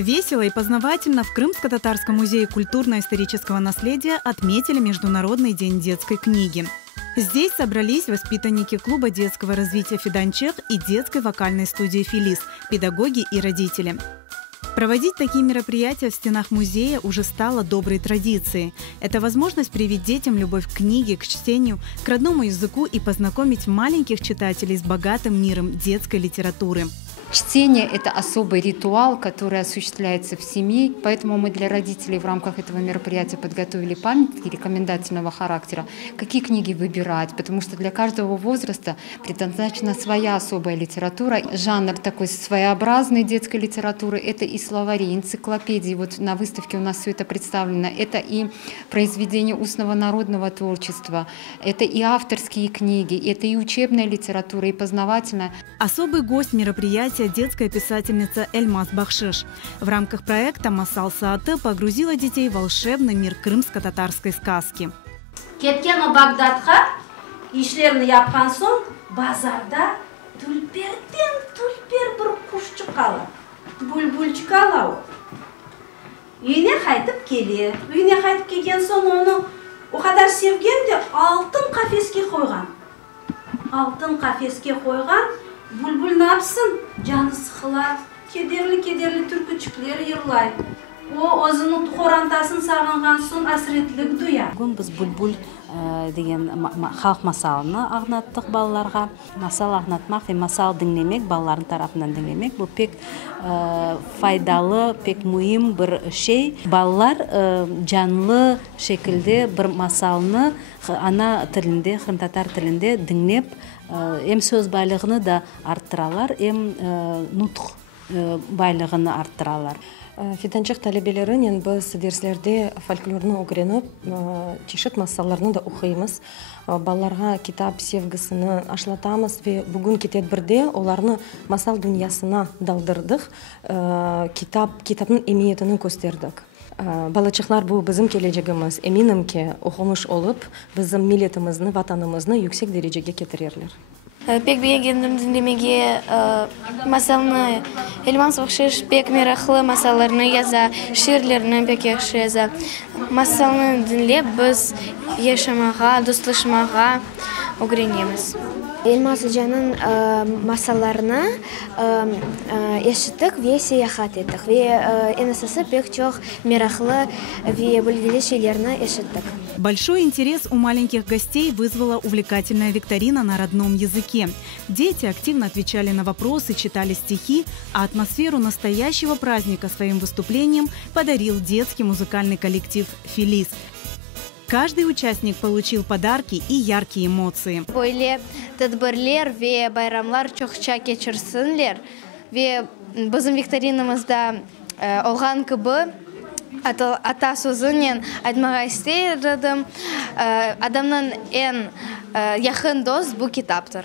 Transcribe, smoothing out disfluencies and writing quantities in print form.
Весело и познавательно в Крымско-Татарском музее культурно-исторического наследия отметили Международный день детской книги. Здесь собрались воспитанники клуба детского развития «Фиданчех» и детской вокальной студии «Филис», педагоги и родители. Проводить такие мероприятия в стенах музея уже стало доброй традицией. Это возможность привить детям любовь к книге, к чтению, к родному языку и познакомить маленьких читателей с богатым миром детской литературы. Чтение – это особый ритуал, который осуществляется в семье, поэтому мы для родителей в рамках этого мероприятия подготовили памятки рекомендательного характера, какие книги выбирать, потому что для каждого возраста предназначена своя особая литература. Жанр такой своеобразной детской литературы – это и словари, энциклопедии. Вот на выставке у нас все это представлено. Это и произведения устного народного творчества, это и авторские книги, это и учебная литература, и познавательная. Особый гость мероприятия – детская писательница Эльмаз Бахшиш. В рамках проекта «Масал Сааты» погрузила детей в волшебный мир крымско-татарской сказки. Кеткен Багдадқа ишлерін япқан соң, базарда түлперден түлпер бір құш шыққалы, бүлбүл шыққалы. Үйіне қайтып келе. Үйіне қайтып келген соң оны о қадар sevген де алтын қафеске қойған. Алтын қафеске қойған. Бүлбүл напсын, жаны сықылар, кедерлі түркічіклер ерлай. О, өзінің қорантасын сағынған соң әсіретлік дуя. Бүгін біз бүлбүл деген халық масалыны ағнаттық балаларға. Масал ағнатмақ ve масал dinlemek, балалардың тарапынан dinlemek. Бұл пек файдалы, пек мұйым бір шей. Балалар жанлы шекілде бір масалыны ана тілінде, қырым-татар тілінде dinlеп, ем сөз байлығыны да арттыралар, ем нутқ байлығыны арттыралар. Фиданчех талебелерінен біз дерслерде фольклорны öğrenіп, чешет масаларны да оқимыз. Балаларға китап севгісіні ашлатамыз ве бүгін кетет бірде оларны масал дүниясына далдырдық, китаптың емиетінің көстердік. Балачықлар бұл біздің кележегіміз, еминімке оқымыш олып, біздің милетімізні, ватанымызны yüksek дәрежеге кетірерлер. Пек бегендім dinlemege masalını Elmas Бахшиш пек мерақлы масаларını яза, ширлерін пек яқшы яза. Масалını dinlеп біз yaşamaға, достышмаға öğrenеміз. Elmas Hoca'nın masallarını eşittik ve seyahat ettik. Ve en asası pek çok meraklı ve bilgili şeylerini eşittik. Большой интерес у маленьких гостей вызвала увлекательная викторина на родном языке. Дети активно отвечали на вопросы, читали стихи, а атмосферу настоящего праздника своим выступлением подарил детский музыкальный коллектив «Филис». Каждый участник получил подарки и яркие эмоции. Böyle tedbirler ve bayramlar çokça geçirsinler ve bizim viktorinamızda olğan gibi ata sözünün айтмаға istedim. Adamın en yakın dost bu kitaptır.